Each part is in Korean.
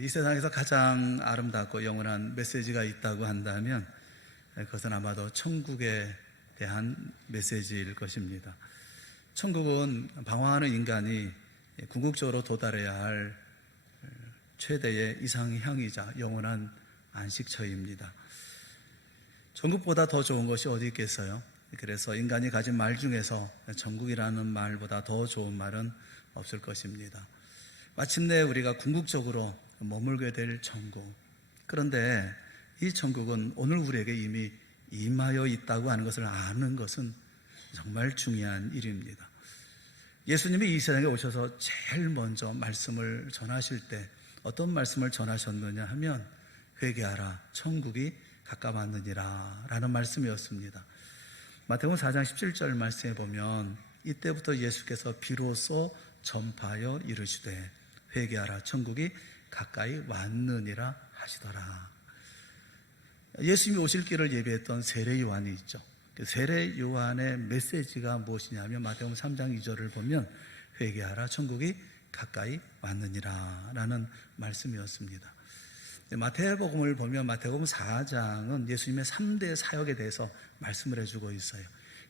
이 세상에서 가장 아름답고 영원한 메시지가 있다고 한다면 그것은 아마도 천국에 대한 메시지일 것입니다. 천국은 방황하는 인간이 궁극적으로 도달해야 할 최대의 이상향이자 영원한 안식처입니다. 천국보다 더 좋은 것이 어디 있겠어요? 그래서 인간이 가진 말 중에서 천국이라는 말보다 더 좋은 말은 없을 것입니다. 마침내 우리가 궁극적으로 머물게 될 천국. 그런데 이 천국은 오늘 우리에게 이미 임하여 있다고 하는 것을 아는 것은 정말 중요한 일입니다. 예수님이 이 세상에 오셔서 제일 먼저 말씀을 전하실 때 어떤 말씀을 전하셨느냐 하면 회개하라 천국이 가까웠느니라 라는 말씀이었습니다. 마태복음 4장 17절 말씀에 보면 이때부터 예수께서 비로소 전파하여 이르시되 회개하라 천국이 가까이 왔느니라 하시더라. 예수님이 오실 길을 예비했던 세례 요한이 있죠. 세례 요한의 메시지가 무엇이냐면 마태복음 3장 2절을 보면 회개하라 천국이 가까이 왔느니라 라는 말씀이었습니다. 마태복음을 보면 마태복음 4장은 예수님의 3대 사역에 대해서 말씀을 해주고 있어요.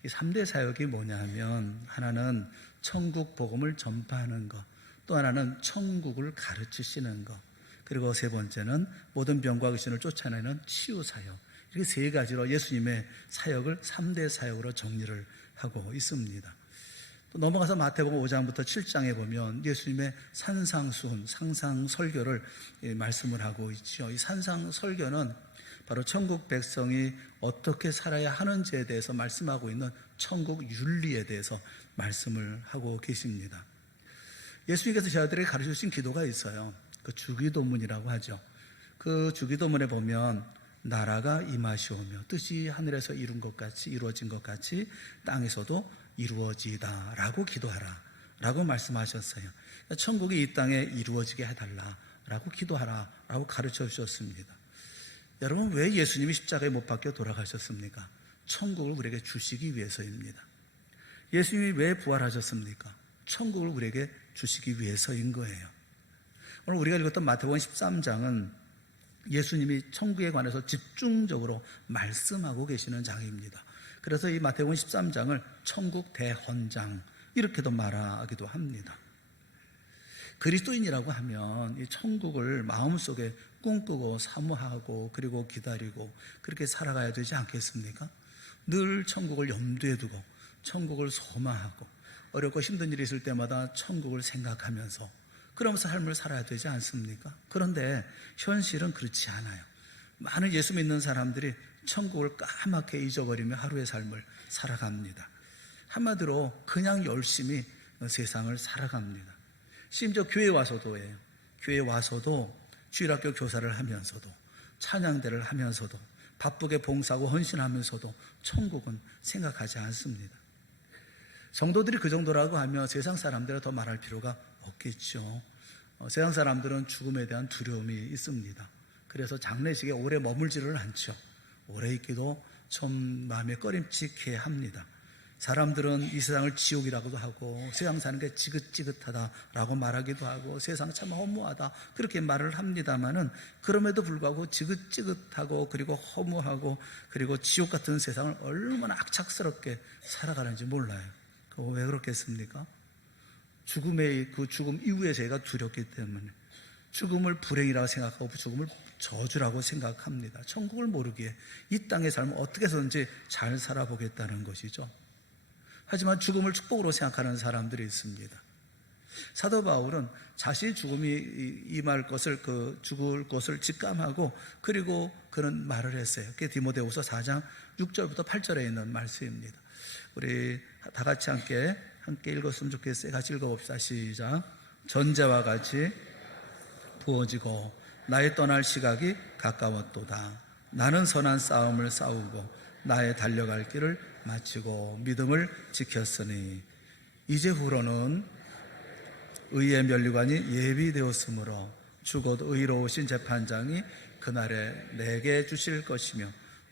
이 3대 사역이 뭐냐 하면 하나는 천국 복음을 전파하는 것, 또 하나는 천국을 가르치시는 것, 그리고 세 번째는 모든 병과 의신을 쫓아내는 치유 사역. 이렇게 세 가지로 예수님의 사역을 3대 사역으로 정리를 하고 있습니다. 또 넘어가서 마태복음 5장부터 7장에 보면 예수님의 산상수훈, 상상설교를 말씀을 하고 있죠. 이 산상설교는 바로 천국 백성이 어떻게 살아야 하는지에 대해서 말씀하고 있는 천국 윤리에 대해서 말씀을 하고 계십니다. 예수님께서 저희들에게 가르쳐주신 기도가 있어요. 그 주기도문이라고 하죠. 그 주기도문에 보면 나라가 임하시오며 뜻이 하늘에서 이루어진 것 같이 땅에서도 이루어지다 라고 기도하라 라고 말씀하셨어요. 천국이 이 땅에 이루어지게 해달라 라고 기도하라 라고 가르쳐 주셨습니다. 여러분, 왜 예수님이 십자가에 못 박혀 돌아가셨습니까? 천국을 우리에게 주시기 위해서입니다. 예수님이 왜 부활하셨습니까? 천국을 우리에게 주시기 위해서인 거예요. 오늘 우리가 읽었던 마태복음 13장은 예수님이 천국에 관해서 집중적으로 말씀하고 계시는 장입니다. 그래서 이 마태복음 13장을 천국 대헌장 이렇게도 말하기도 합니다. 그리스도인이라고 하면 이 천국을 마음속에 꿈꾸고 사모하고 그리고 기다리고 그렇게 살아가야 되지 않겠습니까? 늘 천국을 염두에 두고 천국을 소망하고 어렵고 힘든 일이 있을 때마다 천국을 생각하면서 그러면서 삶을 살아야 되지 않습니까? 그런데 현실은 그렇지 않아요. 많은 예수 믿는 사람들이 천국을 까맣게 잊어버리며 하루의 삶을 살아갑니다. 한마디로 그냥 열심히 세상을 살아갑니다. 심지어 교회에 와서도예요. 교회에 와서도 주일학교 교사를 하면서도 찬양대를 하면서도 바쁘게 봉사하고 헌신하면서도 천국은 생각하지 않습니다. 성도들이 그 정도라고 하면 세상 사람들은 더 말할 필요가 없겠죠. 세상 사람들은 죽음에 대한 두려움이 있습니다. 그래서 장례식에 오래 머물지를 않죠. 오래 있기도 좀 마음에 꺼림칙해 합니다. 사람들은 이 세상을 지옥이라고도 하고 세상 사는 게 지긋지긋하다라고 말하기도 하고 세상 참 허무하다 그렇게 말을 합니다마는 그럼에도 불구하고 지긋지긋하고 그리고 허무하고 그리고 지옥 같은 세상을 얼마나 악착스럽게 살아가는지 몰라요. 왜 그렇겠습니까? 그 죽음 이후에 저희가 두렵기 때문에 죽음을 불행이라고 생각하고 죽음을 저주라고 생각합니다. 천국을 모르기에 이 땅의 삶을 어떻게 해서든지 잘 살아보겠다는 것이죠. 하지만 죽음을 축복으로 생각하는 사람들이 있습니다. 사도 바울은 자신이 죽음이 임할 것을 죽을 것을 직감하고 그리고 그런 말을 했어요. 그게 디모데후서 4장 6절부터 8절에 있는 말씀입니다. 우리 다 같이 함께 읽었으면 좋겠어요. 같이 읽어봅시다. 시작. 전제와 같이 부어지고 나의 떠날 시각이 가까웠도다. 나는 선한 싸움을 싸우고 나의 달려갈 길을 마치고 믿음을 지켰으니 이제후로는 의의 면류관이 예비되었으므로 주 곧 의로우신 재판장이 그날에 내게 주실 것이며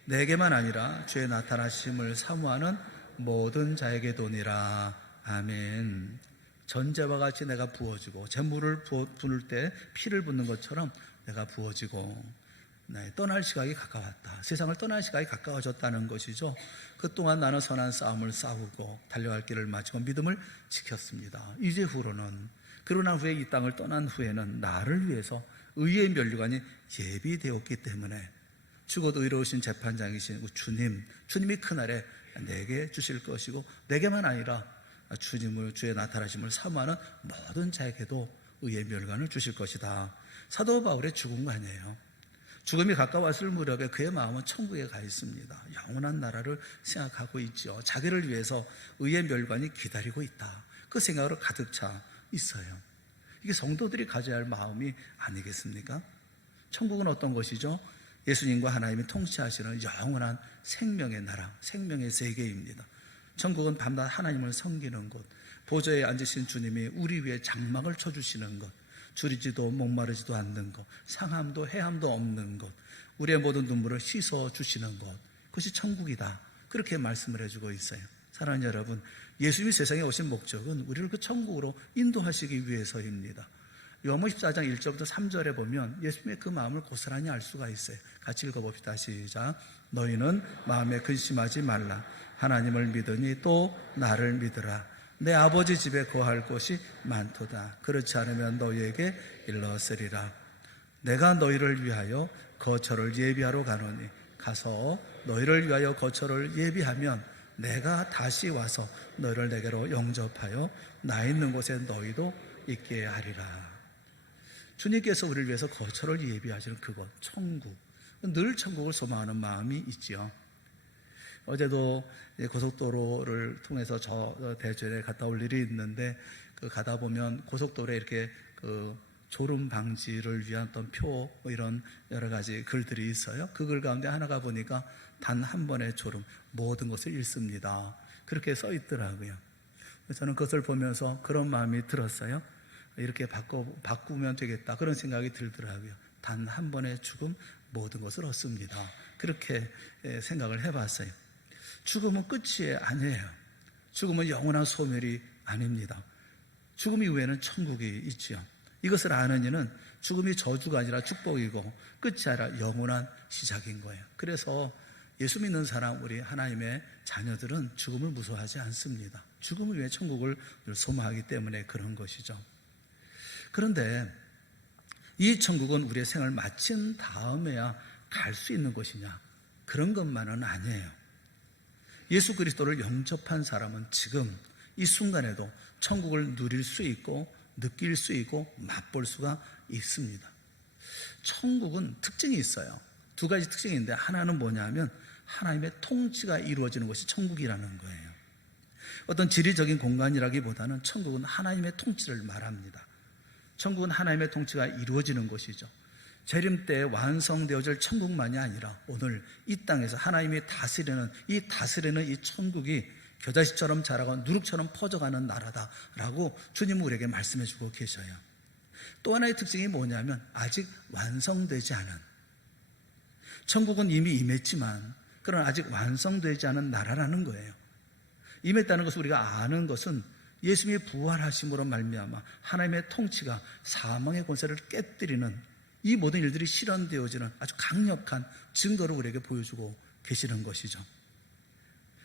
내게만 아니라 주의 나타나심을 사모하는 모든 자에게 도니라. 아멘. 전제와 같이 내가 부어지고 재물을 부을 때 피를 붓는 것처럼 내가 부어지고 떠날 시각이 가까웠다. 세상을 떠날 시각이 가까워졌다는 것이죠. 그동안 나는 선한 싸움을 싸우고 달려갈 길을 마치고 믿음을 지켰습니다. 이제 후로는 그러나 후에 이 땅을 떠난 후에는 나를 위해서 의의 면류관이 예비되었기 때문에 죽어도 의로우신 재판장이신 주님이 그날에 내게 주실 것이고 내게만 아니라 주의 나타나심을 사모하는 모든 자에게도 의의 멸관을 주실 것이다. 사도 바울의 죽음관이에요. 죽음이 가까웠을 무렵에 그의 마음은 천국에 가 있습니다. 영원한 나라를 생각하고 있죠. 자기를 위해서 의의 멸관이 기다리고 있다. 그 생각으로 가득 차 있어요. 이게 성도들이 가져야 할 마음이 아니겠습니까? 천국은 어떤 것이죠? 예수님과 하나님이 통치하시는 영원한 생명의 나라, 생명의 세계입니다. 천국은 밤낮 하나님을 섬기는 곳, 보좌에 앉으신 주님이 우리 위에 장막을 쳐주시는 것, 줄이지도 목마르지도 않는 것, 상함도 해함도 없는 것, 우리의 모든 눈물을 씻어주시는 것, 그것이 천국이다. 그렇게 말씀을 해주고 있어요. 사랑하는 여러분, 예수님이 세상에 오신 목적은 우리를 그 천국으로 인도하시기 위해서입니다. 요한복음 14장 1절부터 3절에 보면 예수님의 그 마음을 고스란히 알 수가 있어요. 같이 읽어봅시다. 시작. 너희는 마음에 근심하지 말라. 하나님을 믿으니 또 나를 믿으라. 내 아버지 집에 거할 곳이 많도다. 그렇지 않으면 너희에게 일러쓰리라. 내가 너희를 위하여 거처를 예비하러 가노니 가서 너희를 위하여 거처를 예비하면 내가 다시 와서 너희를 내게로 영접하여 나 있는 곳에 너희도 있게 하리라. 주님께서 우리를 위해서 거처를 예비하시는 그곳, 천국. 늘 천국을 소망하는 마음이 있지요. 어제도 고속도로를 통해서 저 대전에 갔다 올 일이 있는데 가다 보면 고속도로에 이렇게 졸음 방지를 위한 어떤 표 이런 여러 가지 글들이 있어요. 그 글 가운데 하나가 보니까 단 한 번의 졸음 모든 것을 잃습니다. 그렇게 써 있더라고요. 저는 그것을 보면서 그런 마음이 들었어요. 이렇게 바꾸면 되겠다 그런 생각이 들더라고요. 단 한 번의 죽음 모든 것을 얻습니다. 그렇게 생각을 해봤어요. 죽음은 끝이 아니에요. 죽음은 영원한 소멸이 아닙니다. 죽음 이후에는 천국이 있지요. 이것을 아는 이는 죽음이 저주가 아니라 축복이고 끝이 아니라 영원한 시작인 거예요. 그래서 예수 믿는 사람, 우리 하나님의 자녀들은 죽음을 무서워하지 않습니다. 죽음을 위해 천국을 늘 소망하기 때문에 그런 것이죠. 그런데 이 천국은 우리의 생을 마친 다음에야 갈 수 있는 것이냐? 그런 것만은 아니에요. 예수 그리스도를 영접한 사람은 지금 이 순간에도 천국을 누릴 수 있고 느낄 수 있고 맛볼 수가 있습니다. 천국은 특징이 있어요. 두 가지 특징인데 하나는 뭐냐면 하나님의 통치가 이루어지는 것이 천국이라는 거예요. 어떤 지리적인 공간이라기보다는 천국은 하나님의 통치를 말합니다. 천국은 하나님의 통치가 이루어지는 곳이죠. 재림 때 완성되어질 천국만이 아니라 오늘 이 땅에서 하나님이 다스리는 이 천국이 겨자씨처럼 자라고 누룩처럼 퍼져가는 나라다라고 주님은 우리에게 말씀해 주고 계셔요. 또 하나의 특징이 뭐냐면 아직 완성되지 않은, 천국은 이미 임했지만 그러나 아직 완성되지 않은 나라라는 거예요. 임했다는 것을 우리가 아는 것은 예수님의 부활하심으로 말미암아 하나님의 통치가 사망의 권세를 깨뜨리는 이 모든 일들이 실현되어지는 아주 강력한 증거를 우리에게 보여주고 계시는 것이죠.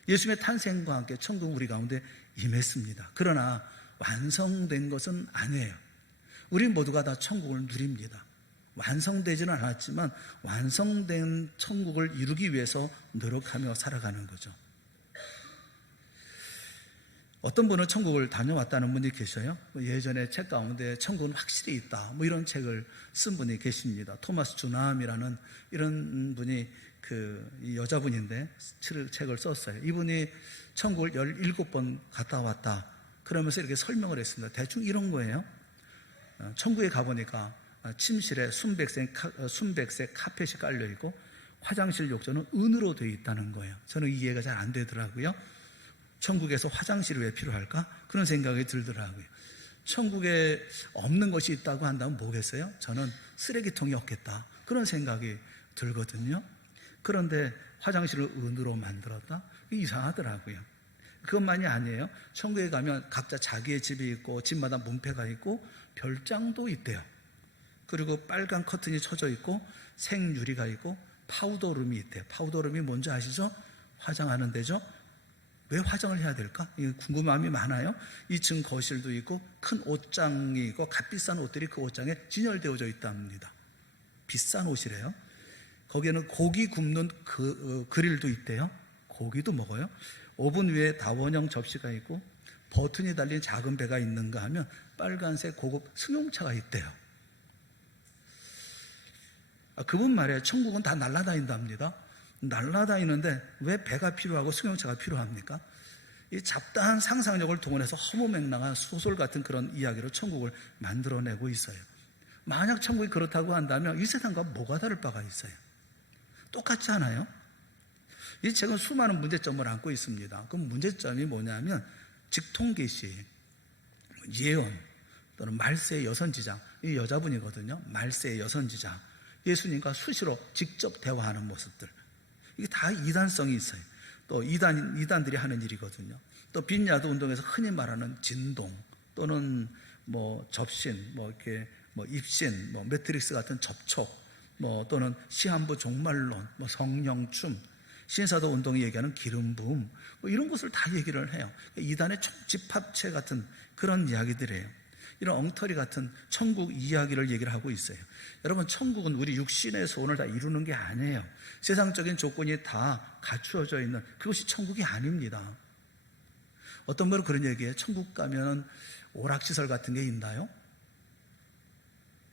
예수님의 탄생과 함께 천국은 우리 가운데 임했습니다. 그러나 완성된 것은 아니에요. 우리 모두가 다 천국을 누립니다. 완성되지는 않았지만 완성된 천국을 이루기 위해서 노력하며 살아가는 거죠. 어떤 분은 천국을 다녀왔다는 분이 계셔요. 예전에 책 가운데 천국은 확실히 있다 이런 책을 쓴 분이 계십니다. 토마스 주남이라는 이런 분이 이 여자분인데 책을 썼어요. 이분이 천국을 17번 갔다 왔다 그러면서 이렇게 설명을 했습니다. 대충 이런 거예요. 천국에 가보니까 침실에 순백색 카펫이 깔려있고 화장실 욕조는 은으로 되어 있다는 거예요. 저는 이해가 잘 안 되더라고요. 천국에서 화장실이 왜 필요할까? 그런 생각이 들더라고요. 천국에 없는 것이 있다고 한다면 뭐겠어요? 저는 쓰레기통이 없겠다 그런 생각이 들거든요. 그런데 화장실을 은으로 만들었다? 이상하더라고요. 그것만이 아니에요. 천국에 가면 각자 자기의 집이 있고 집마다 문패가 있고 별장도 있대요. 그리고 빨간 커튼이 쳐져 있고 생유리가 있고 파우더룸이 있대요. 파우더룸이 뭔지 아시죠? 화장하는 데죠. 왜 화장을 해야 될까? 궁금함이 많아요. 2층 거실도 있고 큰 옷장이 있고 값비싼 옷들이 그 옷장에 진열되어져 있답니다. 비싼 옷이래요. 거기에는 고기 굽는 그릴도 있대요. 고기도 먹어요. 오븐 위에 다원형 접시가 있고 버튼이 달린 작은 배가 있는가 하면 빨간색 고급 승용차가 있대요. 그분 말이에요. 천국은 다 날아다닌답니다. 날아다니는데 왜 배가 필요하고 승용차가 필요합니까? 이 잡다한 상상력을 동원해서 허무맹랑한 소설 같은 그런 이야기로 천국을 만들어내고 있어요. 만약 천국이 그렇다고 한다면 이 세상과 뭐가 다를 바가 있어요? 똑같지 않아요? 이 책은 수많은 문제점을 안고 있습니다. 그 문제점이 뭐냐면 직통계시, 예언 또는 말세의 여선지자, 이 여자분이거든요. 말세의 여선지자, 예수님과 수시로 직접 대화하는 모습들, 이게 다 이단성이 있어요. 또 이단들이 하는 일이거든요. 또 빈야드 운동에서 흔히 말하는 진동 또는 접신, 이렇게 입신, 매트릭스 같은 접촉, 또는 시한부 종말론, 성령춤, 신사도 운동이 얘기하는 기름 부음, 이런 것을 다 얘기를 해요. 이단의 총집합체 같은 그런 이야기들이에요. 이런 엉터리 같은 천국 이야기를 얘기를 하고 있어요. 여러분, 천국은 우리 육신의 소원을 다 이루는 게 아니에요. 세상적인 조건이 다 갖추어져 있는 그것이 천국이 아닙니다. 어떤 분은 그런 얘기해요. 천국 가면 오락시설 같은 게 있나요?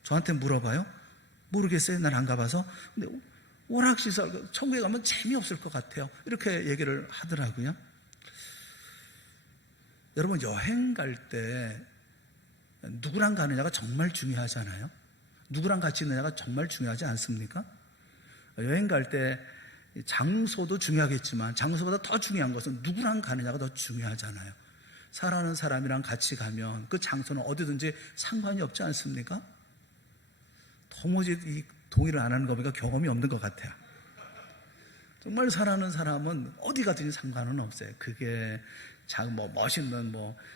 저한테 물어봐요. 모르겠어요. 난 안 가봐서. 근데 오락시설, 천국에 가면 재미없을 것 같아요. 이렇게 얘기를 하더라고요. 여러분, 여행 갈 때 누구랑 가느냐가 정말 중요하잖아요. 누구랑 같이 있느냐가 정말 중요하지 않습니까? 여행 갈 때 장소도 중요하겠지만 장소보다 더 중요한 것은 누구랑 가느냐가 더 중요하잖아요. 사랑하는 사람이랑 같이 가면 그 장소는 어디든지 상관이 없지 않습니까? 도무지 이 동의를 안 하는 거 보니까 경험이 없는 것 같아요. 정말 사랑하는 사람은 어디 가든지 상관은 없어요. 그게 멋있는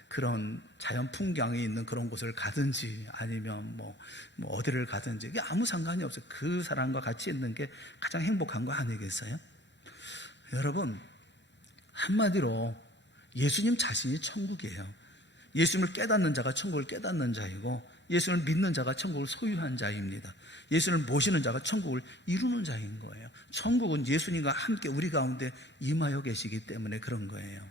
그런 자연 풍경이 있는 그런 곳을 가든지 아니면 어디를 가든지 이게 아무 상관이 없어요. 그 사람과 같이 있는 게 가장 행복한 거 아니겠어요? 여러분, 한마디로 예수님 자신이 천국이에요. 예수님을 깨닫는 자가 천국을 깨닫는 자이고 예수를 믿는 자가 천국을 소유한 자입니다. 예수를 모시는 자가 천국을 이루는 자인 거예요. 천국은 예수님과 함께 우리 가운데 임하여 계시기 때문에 그런 거예요.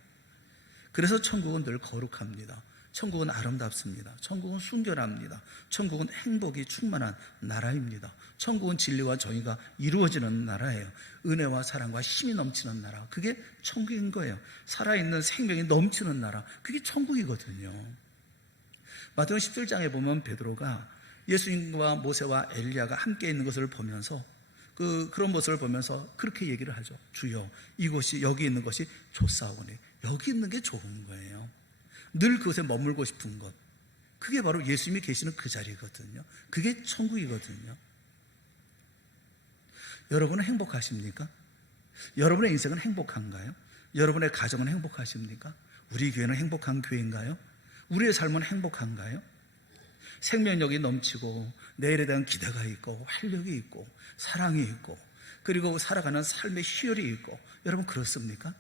그래서 천국은 늘 거룩합니다. 천국은 아름답습니다. 천국은 순결합니다. 천국은 행복이 충만한 나라입니다. 천국은 진리와 정의가 이루어지는 나라예요. 은혜와 사랑과 힘이 넘치는 나라, 그게 천국인 거예요. 살아있는 생명이 넘치는 나라, 그게 천국이거든요. 마태복음 17장에 보면 베드로가 예수님과 모세와 엘리야가 함께 있는 것을 보면서 그런 모습을 보면서 그렇게 얘기를 하죠. 주여, 이곳이, 여기 있는 것이 좋사오니, 여기 있는 게 좋은 거예요. 늘 그곳에 머물고 싶은 것, 그게 바로 예수님이 계시는 그 자리거든요. 그게 천국이거든요. 여러분은 행복하십니까? 여러분의 인생은 행복한가요? 여러분의 가정은 행복하십니까? 우리 교회는 행복한 교회인가요? 우리의 삶은 행복한가요? 생명력이 넘치고 내일에 대한 기대가 있고 활력이 있고 사랑이 있고 그리고 살아가는 삶의 희열이 있고, 여러분 그렇습니까?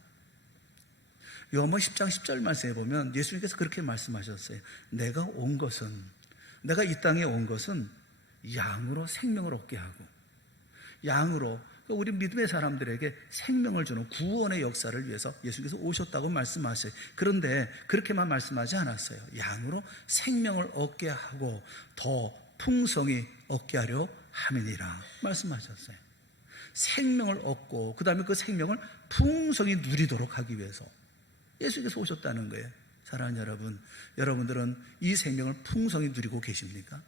요한복음 10장 10절 말씀에 보면 예수님께서 그렇게 말씀하셨어요. 내가 이 땅에 온 것은 양으로 생명을 얻게 하고, 양으로 우리 믿음의 사람들에게 생명을 주는 구원의 역사를 위해서 예수님께서 오셨다고 말씀하셔요. 그런데 그렇게만 말씀하지 않았어요. 양으로 생명을 얻게 하고 더 풍성히 얻게 하려 함이니라 말씀하셨어요. 생명을 얻고 그 다음에 그 생명을 풍성히 누리도록 하기 위해서 예수님께서 오셨다는 거예요. 사랑하는 여러분, 여러분들은 이 생명을 풍성히 누리고 계십니까?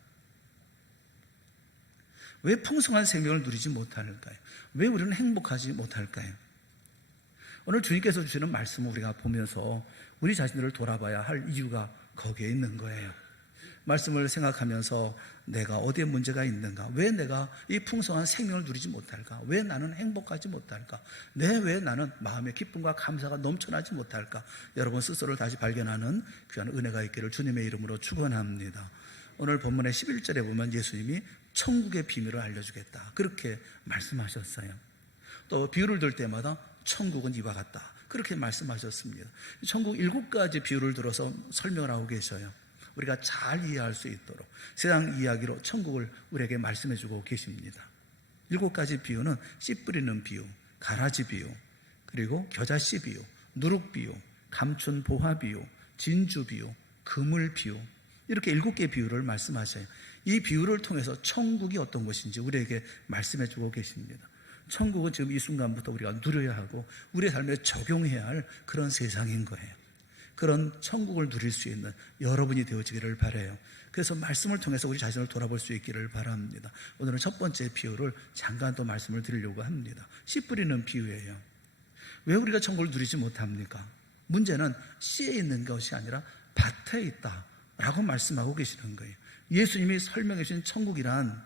왜 풍성한 생명을 누리지 못할까요? 왜 우리는 행복하지 못할까요? 오늘 주님께서 주시는 말씀을 우리가 보면서 우리 자신들을 돌아봐야 할 이유가 거기에 있는 거예요. 말씀을 생각하면서 내가 어디에 문제가 있는가? 왜 내가 이 풍성한 생명을 누리지 못할까? 왜 나는 행복하지 못할까? 왜 나는 마음의 기쁨과 감사가 넘쳐나지 못할까? 여러분 스스로를 다시 발견하는 귀한 은혜가 있기를 주님의 이름으로 축원합니다. 오늘 본문의 11절에 보면 예수님이 천국의 비밀을 알려주겠다, 그렇게 말씀하셨어요. 또 비유를 들 때마다 천국은 이와 같다, 그렇게 말씀하셨습니다. 천국 7가지 비유를 들어서 설명을 하고 계셔요. 우리가 잘 이해할 수 있도록 세상 이야기로 천국을 우리에게 말씀해 주고 계십니다. 7가지 비유는 씨 뿌리는 비유, 가라지 비유, 그리고 겨자씨 비유, 누룩 비유, 감춘 보화 비유, 진주 비유, 그물 비유, 이렇게 7개의 비유를 말씀하셔요. 이 비유를 통해서 천국이 어떤 것인지 우리에게 말씀해 주고 계십니다. 천국은 지금 이 순간부터 우리가 누려야 하고 우리의 삶에 적용해야 할 그런 세상인 거예요. 그런 천국을 누릴 수 있는 여러분이 되어지기를 바라요. 그래서 말씀을 통해서 우리 자신을 돌아볼 수 있기를 바랍니다. 오늘은 첫 번째 비유를 잠깐 또 말씀을 드리려고 합니다. 씨 뿌리는 비유예요. 왜 우리가 천국을 누리지 못합니까? 문제는 씨에 있는 것이 아니라 밭에 있다라고 말씀하고 계시는 거예요. 예수님이 설명해 주신 천국이란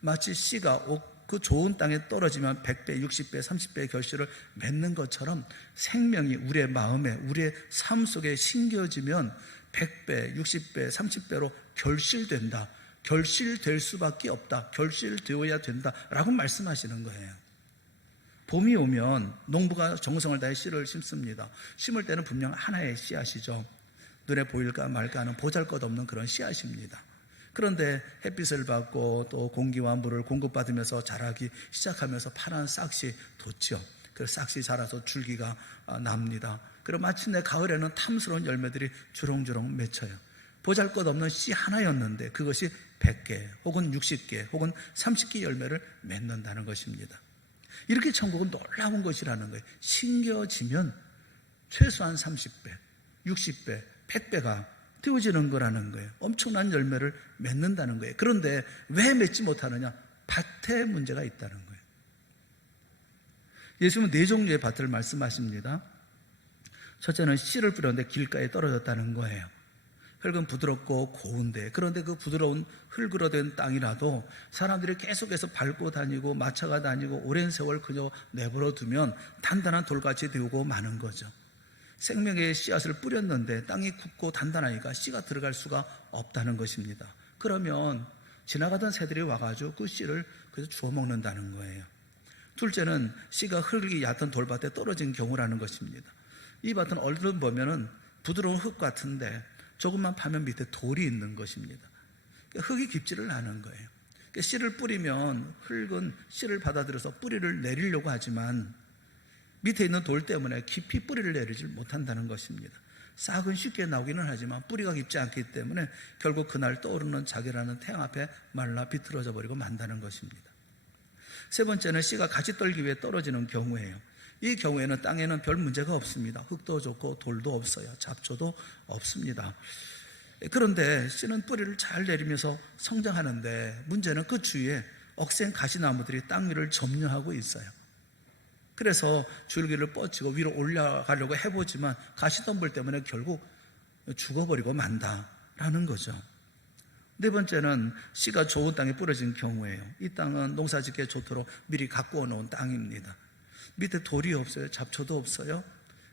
마치 씨가 그 좋은 땅에 떨어지면 100배, 60배, 30배의 결실을 맺는 것처럼 생명이 우리의 마음에, 우리의 삶 속에 심겨지면 100배, 60배, 30배로 결실된다, 결실될 수밖에 없다, 결실되어야 된다라고 말씀하시는 거예요. 봄이 오면 농부가 정성을 다해 씨를 심습니다. 심을 때는 분명 하나의 씨앗이죠. 눈에 보일까 말까 하는 보잘것없는 그런 씨앗입니다. 그런데 햇빛을 받고 또 공기와 물을 공급받으면서 자라기 시작하면서 파란 싹이 돋죠. 그 싹이 자라서 줄기가 납니다. 그리고 마침내 가을에는 탐스러운 열매들이 주렁주렁 맺혀요. 보잘것없는 씨 하나였는데 그것이 100개 혹은 60개 혹은 30개 열매를 맺는다는 것입니다. 이렇게 천국은 놀라운 것이라는 거예요. 심겨지면 최소한 30배, 60배, 100배가 되어지는 거라는 거예요. 엄청난 열매를 맺는다는 거예요. 그런데 왜 맺지 못하느냐? 밭에 문제가 있다는 거예요. 예수님은 4종류의 밭을 말씀하십니다. 첫째는 씨를 뿌렸는데 길가에 떨어졌다는 거예요. 흙은 부드럽고 고운데, 그런데 그 부드러운 흙으로 된 땅이라도 사람들이 계속해서 밟고 다니고 마차가 다니고 오랜 세월 그저 내버려 두면 단단한 돌같이 되고 마는 거죠. 생명의 씨앗을 뿌렸는데 땅이 굳고 단단하니까 씨가 들어갈 수가 없다는 것입니다. 그러면 지나가던 새들이 와가지고 그 씨를 그래서 주워 먹는다는 거예요. 둘째는 씨가 흙이 얕은 돌밭에 떨어진 경우라는 것입니다. 이 밭은 얼른 보면은 부드러운 흙 같은데 조금만 파면 밑에 돌이 있는 것입니다. 그러니까 흙이 깊지를 않은 거예요. 그러니까 씨를 뿌리면 흙은 씨를 받아들여서 뿌리를 내리려고 하지만 밑에 있는 돌 때문에 깊이 뿌리를 내리지 못한다는 것입니다. 싹은 쉽게 나오기는 하지만 뿌리가 깊지 않기 때문에 결국 그날 떠오르는 자기라는 태양 앞에 말라 비틀어져 버리고 만다는 것입니다. 세 번째는 씨가 같이 떨기 위해 떨어지는 경우예요. 이 경우에는 땅에는 별 문제가 없습니다. 흙도 좋고 돌도 없어요. 잡초도 없습니다. 그런데 씨는 뿌리를 잘 내리면서 성장하는데 문제는 그 주위에 억센 가시나무들이 땅 위를 점령하고 있어요. 그래서 줄기를 뻗치고 위로 올라가려고 해보지만 가시덤불 때문에 결국 죽어버리고 만다라는 거죠. 네 번째는 씨가 좋은 땅에 뿌려진 경우예요. 이 땅은 농사짓기에 좋도록 미리 가꾸어 놓은 땅입니다. 밑에 돌이 없어요. 잡초도 없어요.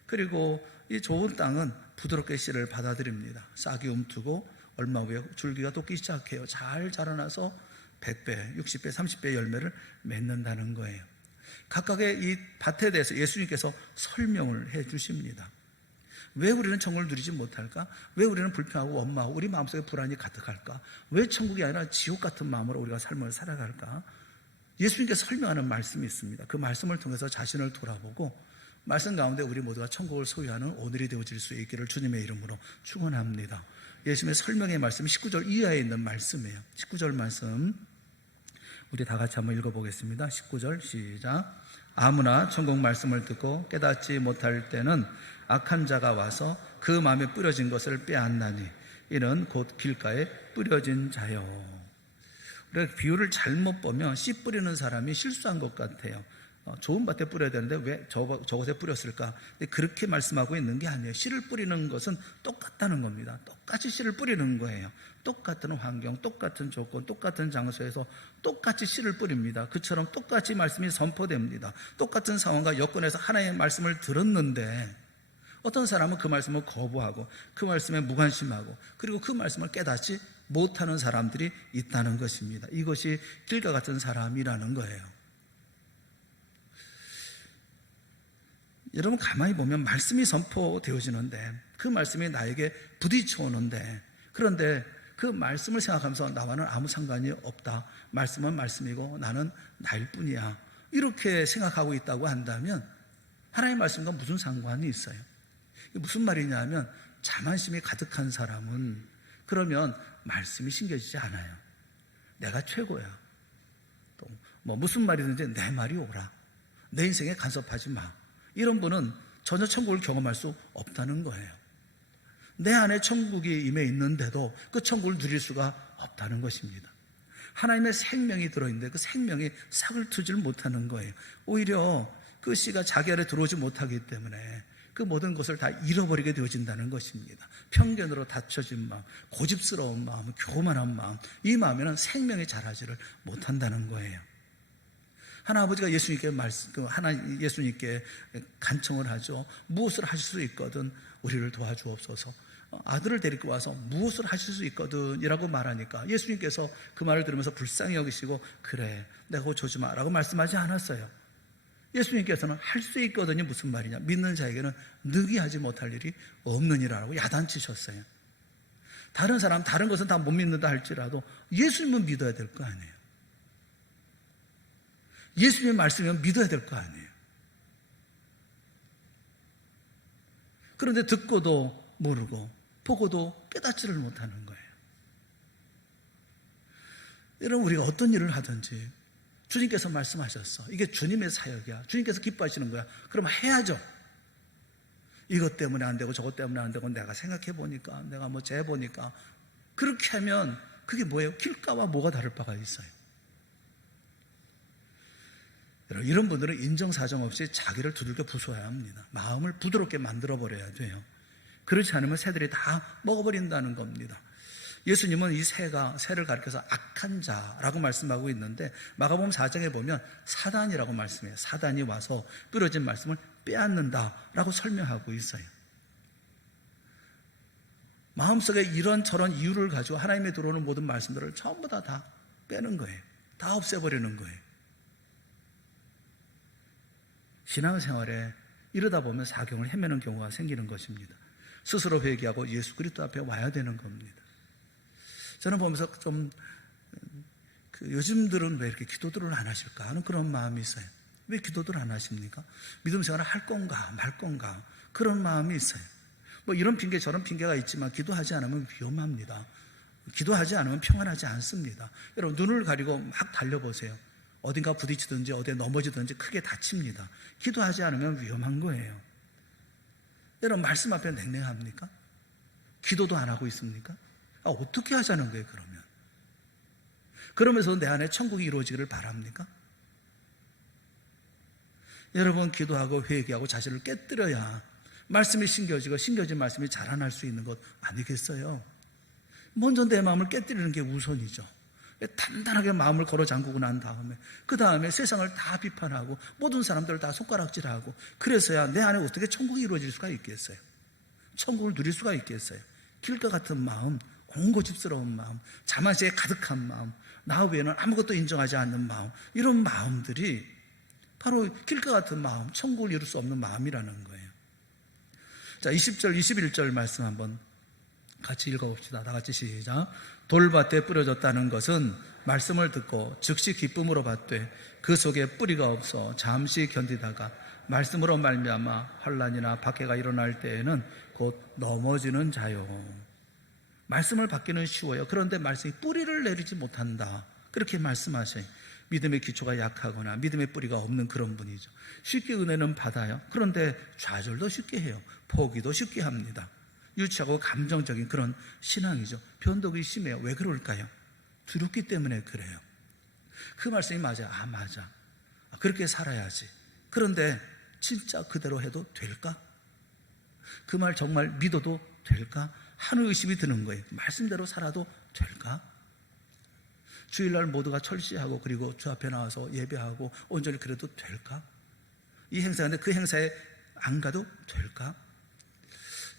그리고 이 좋은 땅은 부드럽게 씨를 받아들입니다. 싹이 움트고 얼마 후에 줄기가 돋기 시작해요. 잘 자라나서 100배, 60배, 30배 열매를 맺는다는 거예요. 각각의 이 밭에 대해서 예수님께서 설명을 해 주십니다. 왜 우리는 천국을 누리지 못할까? 왜 우리는 불평하고 원망하고 우리 마음속에 불안이 가득할까? 왜 천국이 아니라 지옥 같은 마음으로 우리가 삶을 살아갈까? 예수님께서 설명하는 말씀이 있습니다. 그 말씀을 통해서 자신을 돌아보고 말씀 가운데 우리 모두가 천국을 소유하는 오늘이 되어질 수 있기를 주님의 이름으로 축원합니다. 예수님의 설명의 말씀 19절 이하에 있는 말씀이에요. 19절 말씀 우리 다 같이 한번 읽어보겠습니다. 19절 시작. 아무나 천국 말씀을 듣고 깨닫지 못할 때는 악한 자가 와서 그 마음에 뿌려진 것을 빼앗나니 이는 곧 길가에 뿌려진 자요. 우리가 비유를 잘못 보면 씨 뿌리는 사람이 실수한 것 같아요. 좋은 밭에 뿌려야 되는데 왜 저것에 뿌렸을까? 그렇게 말씀하고 있는 게 아니에요. 씨를 뿌리는 것은 똑같다는 겁니다. 똑같이 씨를 뿌리는 거예요. 똑같은 환경, 똑같은 조건, 똑같은 장소에서 똑같이 씨를 뿌립니다. 그처럼 똑같이 말씀이 선포됩니다. 똑같은 상황과 여건에서 하나님의 말씀을 들었는데 어떤 사람은 그 말씀을 거부하고 그 말씀에 무관심하고 그리고 그 말씀을 깨닫지 못하는 사람들이 있다는 것입니다. 이것이 길과 같은 사람이라는 거예요. 여러분 가만히 보면 말씀이 선포되어지는데 그 말씀이 나에게 부딪혀 오는데 그런데 그 말씀을 생각하면서 나와는 아무 상관이 없다. 말씀은 말씀이고 나는 나일 뿐이야. 이렇게 생각하고 있다고 한다면 하나님의 말씀과 무슨 상관이 있어요? 무슨 말이냐 면 자만심이 가득한 사람은 그러면 말씀이 신겨지지 않아요. 내가 최고야. 또 무슨 말이든지 내 말이 옳아. 내 인생에 간섭하지 마. 이런 분은 전혀 천국을 경험할 수 없다는 거예요. 내 안에 천국이 임해 있는데도 그 천국을 누릴 수가 없다는 것입니다. 하나님의 생명이 들어있는데 그 생명이 싹을 트질 못하는 거예요. 오히려 그 씨가 자기 안에 들어오지 못하기 때문에 그 모든 것을 다 잃어버리게 되어진다는 것입니다. 편견으로 닫혀진 마음, 고집스러운 마음, 교만한 마음, 이 마음에는 생명이 자라지를 못한다는 거예요. 하나아버지가 예수님께 간청을 하죠. 무엇을 하실 수 있거든 우리를 도와주옵소서. 아들을 데리고 와서 무엇을 하실 수 있거든 이라고 말하니까 예수님께서 그 말을 들으면서 불쌍히 여기시고 그래 내가 고쳐주지 마라고 말씀하지 않았어요. 예수님께서는 할 수 있거든이 무슨 말이냐, 믿는 자에게는 능히 하지 못할 일이 없느니라고 야단치셨어요. 다른 사람 다른 것은 다 못 믿는다 할지라도 예수님은 믿어야 될 거 아니에요. 예수님의 말씀이면 믿어야 될 거 아니에요. 그런데 듣고도 모르고 보고도 깨닫지를 못하는 거예요. 여러분 우리가 어떤 일을 하든지 주님께서 말씀하셨어. 이게 주님의 사역이야. 주님께서 기뻐하시는 거야. 그럼 해야죠. 이것 때문에 안 되고 저것 때문에 안 되고 내가 생각해 보니까 내가 재보니까 그렇게 하면 그게 뭐예요? 길가와 뭐가 다를 바가 있어요. 이런 분들은 인정사정 없이 자기를 두들겨 부숴야 합니다. 마음을 부드럽게 만들어버려야 돼요. 그렇지 않으면 새들이 다 먹어버린다는 겁니다. 예수님은 이 새를 가리켜서 악한 자라고 말씀하고 있는데 마가복음 4장에 보면 사단이라고 말씀해요. 사단이 와서 뿌려진 말씀을 빼앗는다라고 설명하고 있어요. 마음속에 이런저런 이유를 가지고 하나님의 들어오는 모든 말씀들을 전부 다 빼는 거예요. 다 없애버리는 거예요. 신앙생활에 이러다 보면 사경을 헤매는 경우가 생기는 것입니다. 스스로 회개하고 예수 그리스도 앞에 와야 되는 겁니다. 저는 보면서 요즘들은 왜 이렇게 기도들을 안 하실까 하는 그런 마음이 있어요. 왜 기도들 안 하십니까? 믿음 생활을 할 건가 말 건가 그런 마음이 있어요. 이런 핑계 저런 핑계가 있지만 기도하지 않으면 위험합니다. 기도하지 않으면 평안하지 않습니다. 여러분 눈을 가리고 막 달려보세요. 어딘가 부딪히든지 어디에 넘어지든지 크게 다칩니다. 기도하지 않으면 위험한 거예요. 여러분 말씀 앞에 냉랭합니까? 기도도 안 하고 있습니까? 어떻게 하자는 거예요 그러면? 그러면서 내 안에 천국이 이루어지기를 바랍니까? 여러분 기도하고 회개하고 자신을 깨뜨려야 말씀이 신겨지고 신겨진 말씀이 자라날 수 있는 것 아니겠어요? 먼저 내 마음을 깨뜨리는 게 우선이죠. 단단하게 마음을 걸어 잠그고 난 다음에 그 다음에 세상을 다 비판하고 모든 사람들을 다 손가락질하고 그래서야 내 안에 어떻게 천국이 이루어질 수가 있겠어요? 천국을 누릴 수가 있겠어요? 길과 같은 마음, 공고집스러운 마음, 자만심에 가득한 마음, 나 외에는 아무것도 인정하지 않는 마음, 이런 마음들이 바로 길과 같은 마음, 천국을 이룰 수 없는 마음이라는 거예요. 자, 20절, 21절 말씀 한번 같이 읽어봅시다. 다 같이 시작. 돌밭에 뿌려졌다는 것은 말씀을 듣고 즉시 기쁨으로 받되 그 속에 뿌리가 없어 잠시 견디다가 말씀으로 말미암아 환난이나 박해가 일어날 때에는 곧 넘어지는 자요. 말씀을 받기는 쉬워요. 그런데 말씀이 뿌리를 내리지 못한다. 그렇게 말씀하셔요. 믿음의 기초가 약하거나 믿음의 뿌리가 없는 그런 분이죠. 쉽게 은혜는 받아요. 그런데 좌절도 쉽게 해요. 포기도 쉽게 합니다. 유치하고 감정적인 그런 신앙이죠. 변덕이 심해요. 왜 그럴까요? 두렵기 때문에 그래요. 그 말씀이 맞아요. 맞아. 그렇게 살아야지. 그런데 진짜 그대로 해도 될까? 그 말 정말 믿어도 될까? 하는 의심이 드는 거예요. 말씀대로 살아도 될까? 주일날 모두가 철시하고 그리고 주 앞에 나와서 예배하고 온전히 그래도 될까? 이 행사인데 그 행사에 안 가도 될까?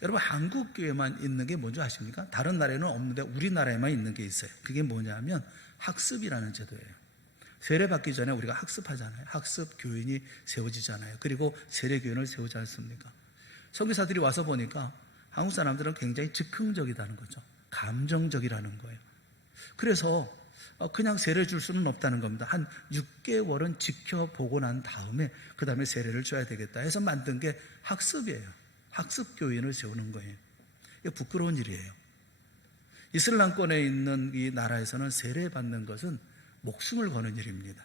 여러분, 한국 교회만 있는 게 뭔지 아십니까? 다른 나라에는 없는데 우리나라에만 있는 게 있어요. 그게 뭐냐면 학습이라는 제도예요. 세례 받기 전에 우리가 학습하잖아요. 학습 교인이 세워지잖아요. 그리고 세례교인을 세우지 않습니까? 선교사들이 와서 보니까 한국 사람들은 굉장히 즉흥적이라는 거죠. 감정적이라는 거예요. 그래서 그냥 세례 줄 수는 없다는 겁니다. 한 6개월은 지켜보고 난 다음에 그 다음에 세례를 줘야 되겠다 해서 만든 게 학습이에요. 학습 교인을 세우는 거예요. 이게 부끄러운 일이에요. 이슬람권에 있는 이 나라에서는 세례 받는 것은 목숨을 거는 일입니다.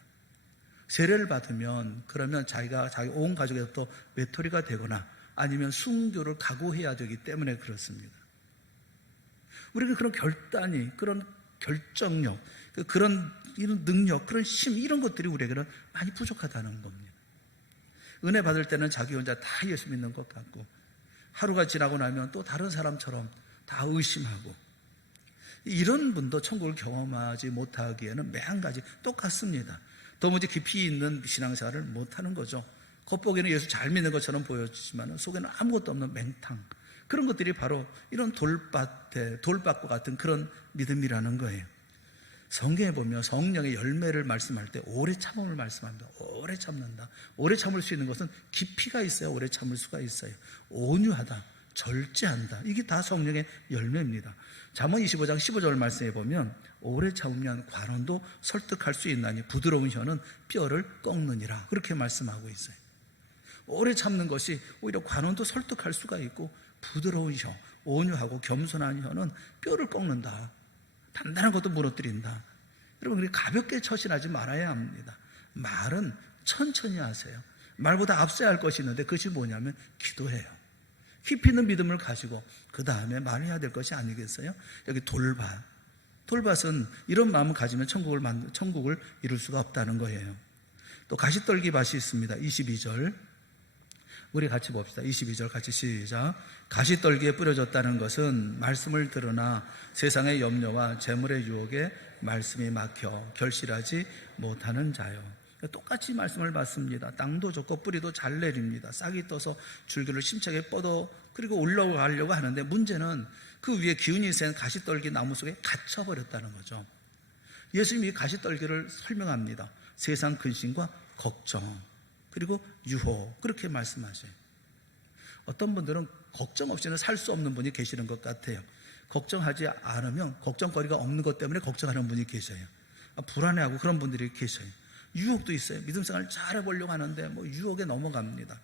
세례를 받으면 그러면 자기 온 가족에서부터 외톨이가 되거나 아니면 순교를 각오해야 되기 때문에 그렇습니다. 우리는 그런 결단이, 그런 결정력, 그런 이런 능력, 그런 힘, 이런 것들이 우리에게는 많이 부족하다는 겁니다. 은혜 받을 때는 자기 혼자 다 예수 믿는 것 같고 하루가 지나고 나면 또 다른 사람처럼 다 의심하고, 이런 분도 천국을 경험하지 못하기에는 매한 가지 똑같습니다. 도무지 깊이 있는 신앙생활을 못하는 거죠. 겉보기에는 예수 잘 믿는 것처럼 보여지지만 속에는 아무것도 없는 맹탕, 그런 것들이 바로 이런 돌밭과 같은 그런 믿음이라는 거예요. 성경에 보면 성령의 열매를 말씀할 때 오래 참음을 말씀합니다. 오래 참는다. 오래 참을 수 있는 것은 깊이가 있어야 오래 참을 수가 있어요. 온유하다, 절제한다, 이게 다 성령의 열매입니다. 잠언 25장 15절 말씀에 보면 오래 참으면 관원도 설득할 수 있나니 부드러운 혀는 뼈를 꺾느니라, 그렇게 말씀하고 있어요. 오래 참는 것이 오히려 관원도 설득할 수가 있고, 부드러운 혀, 온유하고 겸손한 혀는 뼈를 꺾는다, 단단한 것도 무너뜨린다. 여러분, 그렇게 가볍게 처신하지 말아야 합니다. 말은 천천히 하세요. 말보다 앞서야 할 것이 있는데 그것이 뭐냐면 기도해요. 깊이 있는 믿음을 가지고 그 다음에 말해야 될 것이 아니겠어요? 여기 돌밭은 이런 마음을 가지면 천국을 이룰 수가 없다는 거예요. 또 가시떨기 밭이 있습니다. 22절 우리 같이 봅시다. 22절 같이 시작. 가시떨기에 뿌려졌다는 것은 말씀을 들으나 세상의 염려와 재물의 유혹에 말씀이 막혀 결실하지 못하는 자요. 똑같이 말씀을 받습니다. 땅도 좋고 뿌리도 잘 내립니다. 싹이 떠서 줄기를 심차게 뻗어 그리고 올라가려고 하는데, 문제는 그 위에 기운이 센 가시떨기 나무 속에 갇혀버렸다는 거죠. 예수님이 가시떨기를 설명합니다. 세상 근심과 걱정, 그리고 유혹, 그렇게 말씀하셔요. 어떤 분들은 걱정 없이는 살 수 없는 분이 계시는 것 같아요. 걱정하지 않으면 걱정거리가 없는 것 때문에 걱정하는 분이 계셔요. 불안해하고 그런 분들이 계셔요. 유혹도 있어요. 믿음생활 잘해보려고 하는데 유혹에 넘어갑니다.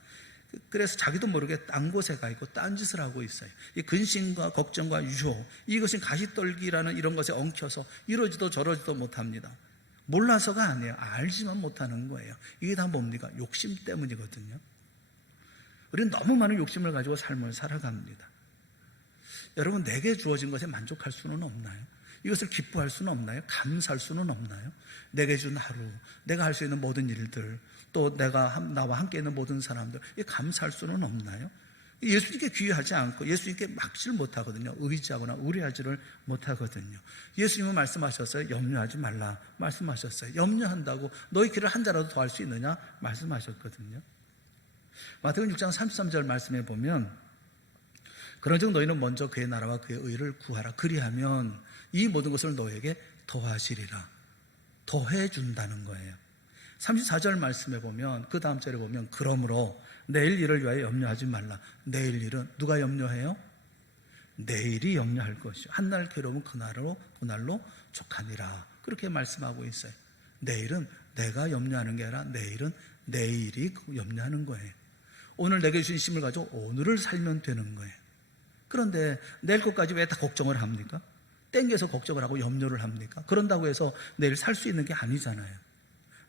그래서 자기도 모르게 딴 곳에 가 있고 딴짓을 하고 있어요. 이 근심과 걱정과 유혹, 이것이 가시떨기라는 이런 것에 엉켜서 이러지도 저러지도 못합니다. 몰라서가 아니에요. 알지만 못하는 거예요. 이게 다 뭡니까? 욕심 때문이거든요. 우리는 너무 많은 욕심을 가지고 삶을 살아갑니다. 여러분, 내게 주어진 것에 만족할 수는 없나요? 이것을 기뻐할 수는 없나요? 감사할 수는 없나요? 내게 준 하루, 내가 할 수 있는 모든 일들, 또 나와 함께 있는 모든 사람들, 이 감사할 수는 없나요? 예수님께 귀의하지 않고 예수님께 막지를 못하거든요. 의지하거나 의뢰하지를 못하거든요. 예수님은 말씀하셨어요. 염려하지 말라 말씀하셨어요. 염려한다고 너희 길을 한 자라도 더 할 수 있느냐 말씀하셨거든요. 마태복음 6장 33절 말씀에 보면 그런즉 너희는 먼저 그의 나라와 그의 의를 구하라. 그리하면 이 모든 것을 너에게 더하시리라. 더해준다는 거예요. 34절 말씀에 보면, 그 다음 절에 보면 그러므로 내일 일을 위하여 염려하지 말라. 내일 일은 누가 염려해요? 내일이 염려할 것이요. 한날 괴로움은 그날로 족하니라. 그렇게 말씀하고 있어요. 내일은 내가 염려하는 게 아니라 내일은 내일이 염려하는 거예요. 오늘 내게 주신 힘을 가지고 오늘을 살면 되는 거예요. 그런데 내일 것까지 왜 다 걱정을 합니까? 땡겨서 걱정을 하고 염려를 합니까? 그런다고 해서 내일 살 수 있는 게 아니잖아요.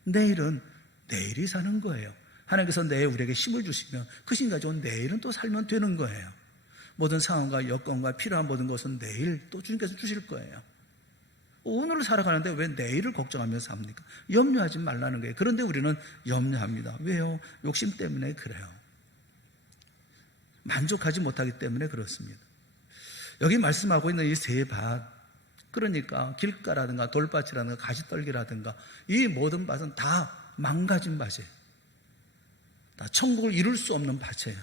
내일은 내일이 사는 거예요. 하나님께서 내일 우리에게 힘을 주시면 그 힘 가지고 내일은 또 살면 되는 거예요. 모든 상황과 여건과 필요한 모든 것은 내일 또 주님께서 주실 거예요. 오늘을 살아가는데 왜 내일을 걱정하면서 삽니까? 염려하지 말라는 거예요. 그런데 우리는 염려합니다. 왜요? 욕심 때문에 그래요. 만족하지 못하기 때문에 그렇습니다. 여기 말씀하고 있는 이 세 밭, 그러니까 길가라든가 돌밭이라든가 가시떨기라든가 이 모든 밭은 다 망가진 밭이에요. 다 천국을 이룰 수 없는 밭이에요.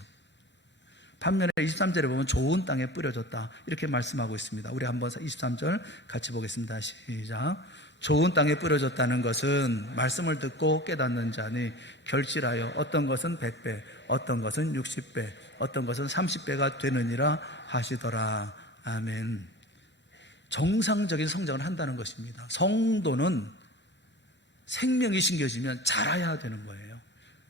반면에 23절에 보면 좋은 땅에 뿌려졌다 이렇게 말씀하고 있습니다. 우리 한번 23절 같이 보겠습니다. 시작. 좋은 땅에 뿌려졌다는 것은 말씀을 듣고 깨닫는 자니 결실하여 어떤 것은 100배, 어떤 것은 60배, 어떤 것은 30배가 되느니라 하시더라. 아멘. 정상적인 성장을 한다는 것입니다. 성도는 생명이 심겨지면 자라야 되는 거예요.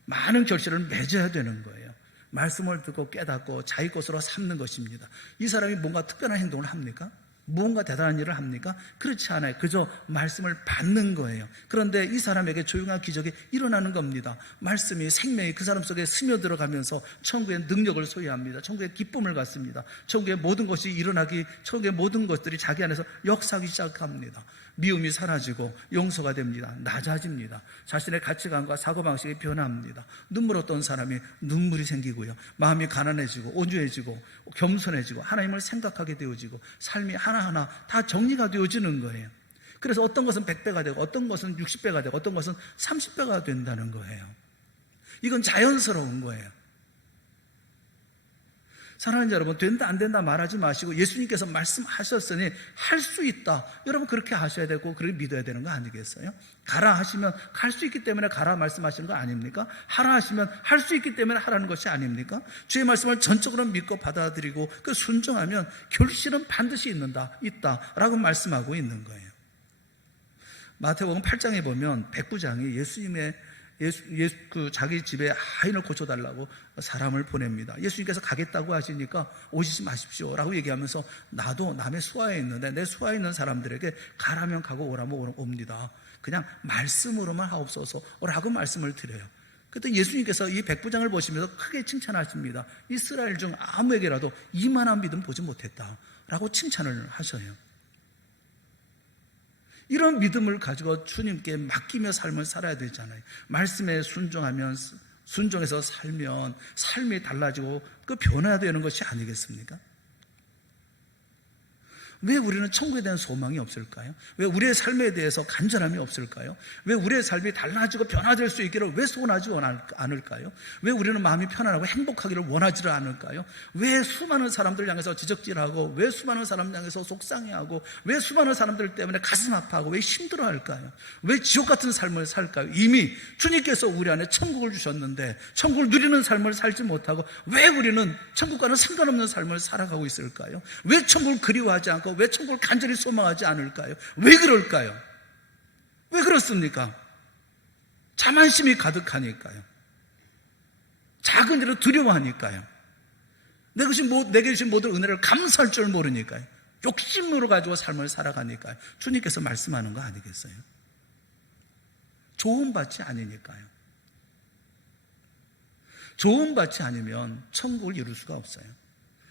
많은 결실을 맺어야 되는 거예요. 말씀을 듣고 깨닫고 자기 것으로 삼는 것입니다. 이 사람이 뭔가 특별한 행동을 합니까? 무언가 대단한 일을 합니까? 그렇지 않아요. 그저 말씀을 받는 거예요. 그런데 이 사람에게 조용한 기적이 일어나는 겁니다. 말씀이, 생명이 그 사람 속에 스며들어가면서 천국의 능력을 소유합니다. 천국의 기쁨을 갖습니다. 천국의 모든 것이 일어나기, 천국의 모든 것들이 자기 안에서 역사하기 시작합니다. 미움이 사라지고 용서가 됩니다. 낮아집니다. 자신의 가치관과 사고방식이 변합니다. 눈물 없던 사람이 눈물이 생기고요. 마음이 가난해지고 온유해지고 겸손해지고 하나님을 생각하게 되어지고 삶이 하나하나 다 정리가 되어지는 거예요. 그래서 어떤 것은 100배가 되고 어떤 것은 60배가 되고 어떤 것은 30배가 된다는 거예요. 이건 자연스러운 거예요. 사랑하는 여러분, 된다 안 된다 말하지 마시고 예수님께서 말씀하셨으니 할 수 있다. 여러분 그렇게 하셔야 되고 그렇게 믿어야 되는 거 아니겠어요? 가라 하시면 갈 수 있기 때문에 가라 말씀하시는 거 아닙니까? 하라 하시면 할 수 있기 때문에 하라는 것이 아닙니까? 주의 말씀을 전적으로 믿고 받아들이고 그 순종하면 결실은 반드시 있다라고 말씀하고 있는 거예요. 마태복음 8장에 보면 백부장이 자기 집에 하인을 고쳐달라고 사람을 보냅니다. 예수님께서 가겠다고 하시니까 오시지 마십시오 라고 얘기하면서 나도 남의 수하에 있는데 내 수하에 있는 사람들에게 가라면 가고 오라면 옵니다. 그냥 말씀으로만 하옵소서 라고 말씀을 드려요. 그때 예수님께서 이 백부장을 보시면서 크게 칭찬하십니다. 이스라엘 중 아무에게라도 이만한 믿음 보지 못했다 라고 칭찬을 하셔요. 이런 믿음을 가지고 주님께 맡기며 삶을 살아야 되잖아요. 말씀에 순종해서 살면 삶이 달라지고 그 변화해야 되는 것이 아니겠습니까? 왜 우리는 천국에 대한 소망이 없을까요? 왜 우리의 삶에 대해서 간절함이 없을까요? 왜 우리의 삶이 달라지고 변화될 수 있기를 왜 소원하지 않을까요? 왜 우리는 마음이 편안하고 행복하기를 원하지를 않을까요? 왜 수많은 사람들 향해서 지적질하고 왜 수많은 사람 향해서 속상해하고 왜 수많은 사람들 때문에 가슴 아파하고 왜 힘들어할까요? 왜 지옥 같은 삶을 살까요? 이미 주님께서 우리 안에 천국을 주셨는데 천국을 누리는 삶을 살지 못하고 왜 우리는 천국과는 상관없는 삶을 살아가고 있을까요? 왜 천국을 그리워하지 않고 왜 천국을 간절히 소망하지 않을까요? 왜 그럴까요? 왜 그렇습니까? 자만심이 가득하니까요. 작은 일을 두려워하니까요. 내게 주신 모든 은혜를 감사할 줄 모르니까요. 욕심으로 가지고 삶을 살아가니까요. 주님께서 말씀하는 거 아니겠어요? 좋은 밭이 아니니까요. 좋은 밭이 아니면 천국을 이룰 수가 없어요.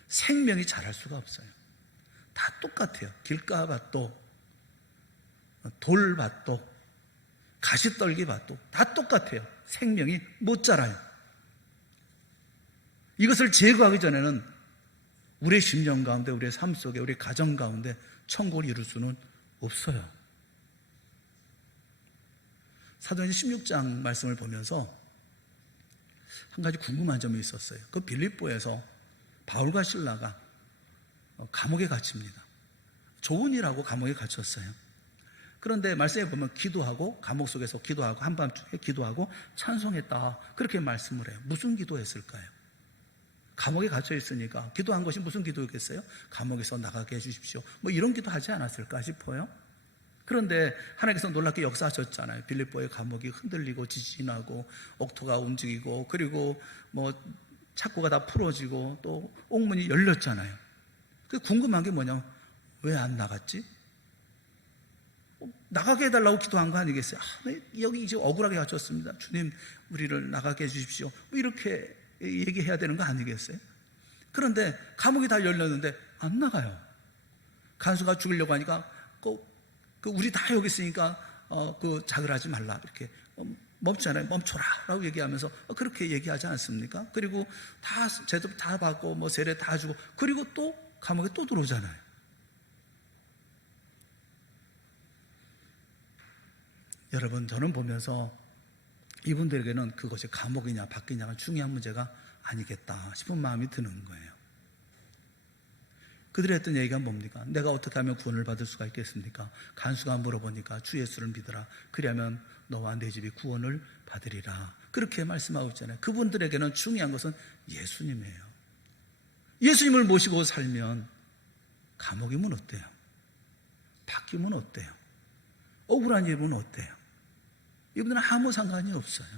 생명이 자랄 수가 없어요. 다 똑같아요. 길가밭도 돌밭도 가시떨기밭도 다 똑같아요. 생명이 못 자라요. 이것을 제거하기 전에는 우리의 심령 가운데 우리의 삶 속에 우리의 가정 가운데 천국을 이룰 수는 없어요. 사도행전 16장 말씀을 보면서 한 가지 궁금한 점이 있었어요. 그 빌립보에서 바울과 실라가 감옥에 갇힙니다. 좋은 일하고 감옥에 갇혔어요. 그런데 말씀에 보면 기도하고 감옥 속에서 기도하고 한밤중에 기도하고 찬송했다 그렇게 말씀을 해요. 무슨 기도했을까요? 감옥에 갇혀 있으니까 기도한 것이 무슨 기도였겠어요? 감옥에서 나가게 해주십시오 뭐 이런 기도 하지 않았을까 싶어요. 그런데 하나님께서 놀랍게 역사하셨잖아요. 빌립보의 감옥이 흔들리고 지진이 나고 옥토가 움직이고 그리고 뭐 착고가 다 풀어지고 또 옥문이 열렸잖아요. 궁금한 게 뭐냐면 왜 안 나갔지? 나가게 해달라고 기도한 거 아니겠어요? 여기 이제 억울하게 갇혔습니다. 주님 우리를 나가게 해주십시오 뭐 이렇게 얘기해야 되는 거 아니겠어요? 그런데 감옥이 다 열렸는데 안 나가요. 간수가 죽이려고 하니까 꼭 우리 다 여기 있으니까 자글하지 말라 이렇게 멈추잖아요. 멈춰라 라고 얘기하면서 그렇게 얘기하지 않습니까? 그리고 다 제도 다 받고 뭐 세례 다 주고 그리고 또 감옥에 또 들어오잖아요. 여러분, 저는 보면서 이분들에게는 그것이 감옥이냐 밖이냐가 중요한 문제가 아니겠다 싶은 마음이 드는 거예요. 그들이 했던 얘기가 뭡니까? 내가 어떻게 하면 구원을 받을 수가 있겠습니까? 간수가 물어보니까 주 예수를 믿어라. 그리하면 너와 내 집이 구원을 받으리라. 그렇게 말씀하고 있잖아요. 그분들에게는 중요한 것은 예수님이에요. 예수님을 모시고 살면 감옥이면 어때요? 바뀌면 어때요? 억울한 일은 어때요? 이분들은 아무 상관이 없어요.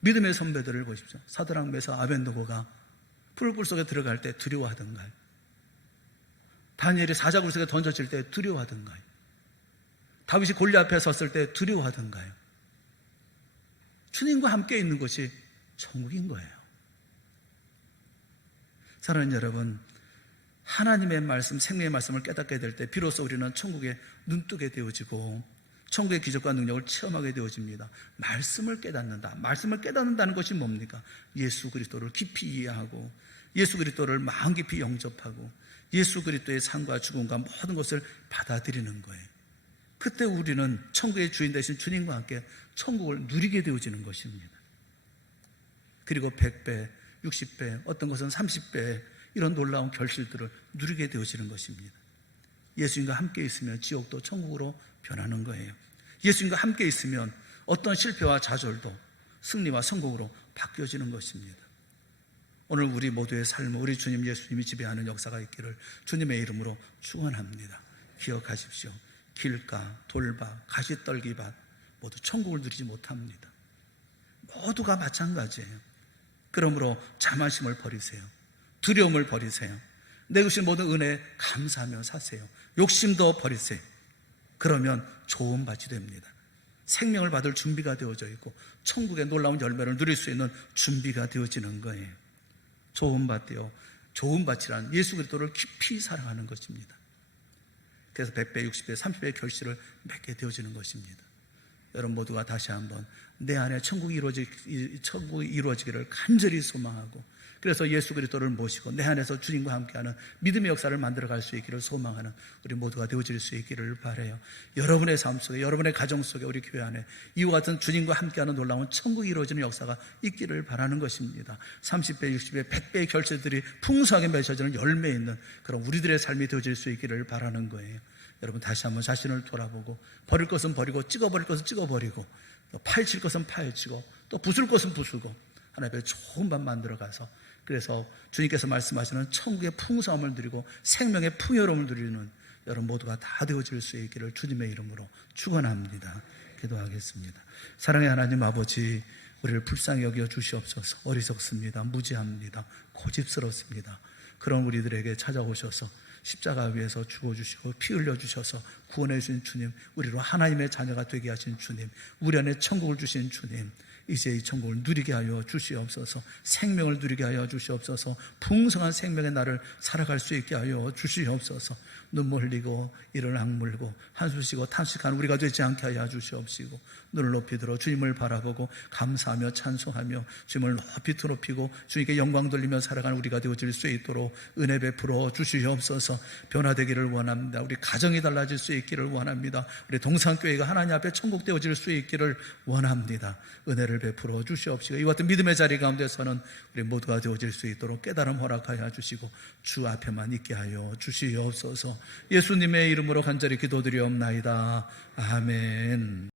믿음의 선배들을 보십시오. 사드락, 메삭, 아벤노고가 풀불 속에 들어갈 때 두려워하던가요? 다니엘이 사자굴 속에 던져질 때 두려워하던가요? 다윗이 골리앗 앞에 섰을 때 두려워하던가요? 주님과 함께 있는 것이 천국인 거예요. 사랑하는 여러분, 하나님의 말씀, 생명의 말씀을 깨닫게 될 때 비로소 우리는 천국에 눈뜨게 되어지고 천국의 기적과 능력을 체험하게 되어집니다. 말씀을 깨닫는다. 말씀을 깨닫는다는 것이 뭡니까? 예수 그리스도를 깊이 이해하고 예수 그리스도를 마음 깊이 영접하고 예수 그리스도의 삶과 죽음과 모든 것을 받아들이는 거예요. 그때 우리는 천국의 주인 되신 주님과 함께 천국을 누리게 되어지는 것입니다. 그리고 100배, 60배, 어떤 것은 30배 이런 놀라운 결실들을 누리게 되어지는 것입니다. 예수님과 함께 있으면 지옥도 천국으로 변하는 거예요. 예수님과 함께 있으면 어떤 실패와 좌절도 승리와 성공으로 바뀌어지는 것입니다. 오늘 우리 모두의 삶을 우리 주님 예수님이 지배하는 역사가 있기를 주님의 이름으로 축원합니다. 기억하십시오. 길가, 돌밭, 가시떨기밭 모두 천국을 누리지 못합니다. 모두가 마찬가지예요. 그러므로 자만심을 버리세요. 두려움을 버리세요. 내게 주신 모든 은혜에 감사하며 사세요. 욕심도 버리세요. 그러면 좋은 밭이 됩니다. 생명을 받을 준비가 되어져 있고 천국의 놀라운 열매를 누릴 수 있는 준비가 되어지는 거예요. 좋은 밭이요. 좋은 밭이란 예수 그리스도를 깊이 사랑하는 것입니다. 그래서 100배, 60배, 30배의 결실을 맺게 되어지는 것입니다. 여러분 모두가 다시 한번 내 안에 천국이 이루어지기를 간절히 소망하고 그래서 예수 그리스도를 모시고 내 안에서 주님과 함께하는 믿음의 역사를 만들어갈 수 있기를 소망하는 우리 모두가 되어질 수 있기를 바라요. 여러분의 삶 속에 여러분의 가정 속에 우리 교회 안에 이와 같은 주님과 함께하는 놀라운 천국이 이루어지는 역사가 있기를 바라는 것입니다. 30배, 60배, 100배의 결실들이 풍성하게 맺어지는 열매 있는 그런 우리들의 삶이 되어질 수 있기를 바라는 거예요. 여러분 다시 한번 자신을 돌아보고 버릴 것은 버리고 찍어버릴 것은 찍어버리고 또 파헤칠 것은 파헤치고 또 부술 것은 부수고 하나님 앞에 좋은 밥 만들어가서 그래서 주님께서 말씀하시는 천국의 풍성함을 누리고 생명의 풍요로움을 누리는 여러분 모두가 다 되어질 수 있기를 주님의 이름으로 축원합니다. 기도하겠습니다. 사랑의 하나님 아버지, 우리를 불쌍히 여겨 주시옵소서. 어리석습니다. 무지합니다. 고집스럽습니다. 그런 우리들에게 찾아오셔서 십자가 위에서 죽어주시고 피 흘려주셔서 구원해 주신 주님, 우리로 하나님의 자녀가 되게 하신 주님, 우리 안에 천국을 주신 주님, 이제 이 천국을 누리게 하여 주시옵소서. 생명을 누리게 하여 주시옵소서. 풍성한 생명의 날을 살아갈 수 있게 하여 주시옵소서. 눈물 흘리고 이를 악물고 한숨 쉬고 탄식하는 우리가 되지 않게 하여 주시옵시고 눈을 높이 들어 주님을 바라보고 감사하며 찬송하며 주님을 높이 드높이고 주님께 영광 돌리며 살아가는 우리가 되어질 수 있도록 은혜 베풀어 주시옵소서. 변화되기를 원합니다. 우리 가정이 달라질 수 있기를 원합니다. 우리 동산교회가 하나님 앞에 천국 되어질 수 있기를 원합니다. 은혜를 베풀어 주시옵시고 이와 같은 믿음의 자리 가운데서는 우리 모두가 되어질 수 있도록 깨달음 허락하여 주시고 주 앞에만 있게 하여 주시옵소서. 예수님의 이름으로 간절히 기도드리옵나이다. 아멘.